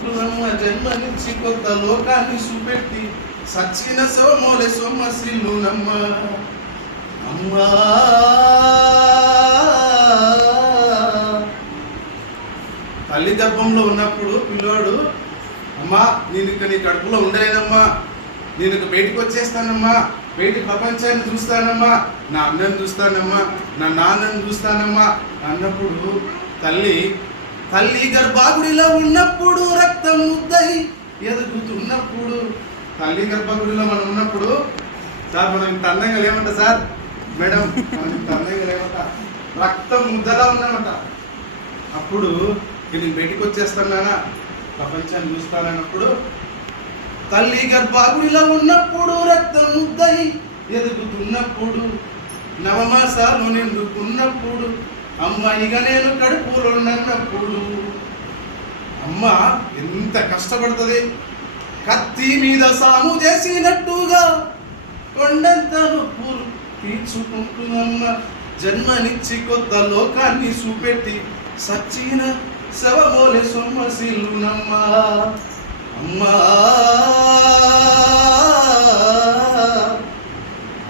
అమ్మ జన్మనిచ్చి కొత్త లోకాన్ని చూపెట్టి సచ్చిన సోమోలే సోమశ్రీలు నమ్మ అమ్మా తల్లి గర్భంలో ఉన్నప్పుడు పిల్లోడు అమ్మా నేను ఇక నీ కడుపులో ఉండలేనమ్మా, నేను ఇక బయటకు వచ్చేస్తానమ్మా, బయట ప్రపంచాన్ని చూస్తానమ్మా, నా అన్నని చూస్తానమ్మా, నా నాన్నని చూస్తానమ్మా అన్నప్పుడు తల్లి గర్భాగుడిలో ఉన్నప్పుడు రక్తం ముద్దై ఎదుగుతున్నప్పుడు, తల్లి గర్భాగుడిలో మనం ఉన్నప్పుడు సార్ మనం ఇంత అందంగా లేమంట సార్, మేడం మనం ఇంత అందంగా లేమంట, రక్తం ముద్దలా ఉన్నామంట. అప్పుడు నేను బయటికి వచ్చేస్తానా, ప్రపంచాన్ని చూస్తానన్నప్పుడు తల్లి గర్భాగుడిలో ఉన్నప్పుడు రక్తం ముద్దై ఎదుగుతున్నప్పుడు నవమాసాలు నిండుకున్నప్పుడు అమ్మాయిగా నేను కడుపులో ఉన్నప్పుడు అమ్మ ఎంత కష్టపడుతుంది. కత్తి మీద సాము చేసినట్టుగా కొండంత నొప్పులు తీర్చుకుంటున్నమ్మ జన్మనిచ్చి కొత్త లోకాన్ని చూపెట్టి సచ్చిన శవమోలే సొమ్మసిల్లునమ్మ అమ్మా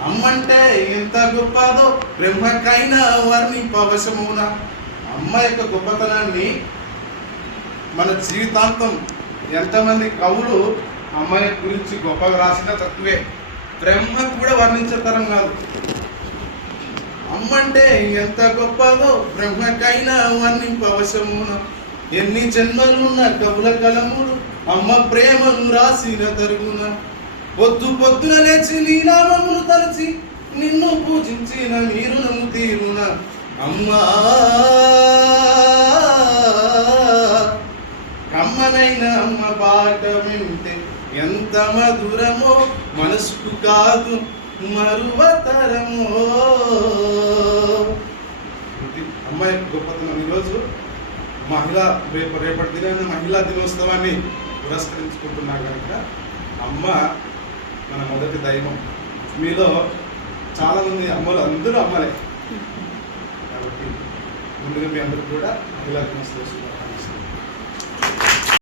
అమ్మంటే ఎంత గొప్పదో బ్రహ్మకైనా వర్ణింపవశమున. అమ్మ యొక్క గొప్పతనాన్ని మన జీవితాంతం ఎంతమంది కవులు అమ్మాయి గురించి గొప్పగా రాసినా తక్కువే, బ్రహ్మ కూడా వర్ణించతరం కాదు. అమ్మంటే ఎంత గొప్పదో బ్రహ్మకైనా వర్ణింపవశమున. ఎన్ని జన్మలున్న కవుల కలములు అమ్మ ప్రేమను రాసిన తరుగున. పొద్దు పొద్దున లేచి నీ నామమును తలచి నిన్ను పూజించిన మీరునము తీరున అమ్మా కమ్మనైన అమ్మ పాట వింటే ఎంత మధురమో మనసుకు కాదు మరువతరమో. అమ్మాయి గొప్పతనం. ఈరోజు రేపటి దినాన్ని మహిళా దినోత్సవాన్ని పురస్కరించుకుంటున్నా కనుక అమ్మ మన మొదటి దైవం. మీలో చాలామంది అమ్మలు అందరూ అమ్మలే కాబట్టి ముందుగా మీ అందరూ కూడా మహిళా దినోత్సవ శుభాకాంక్షలు.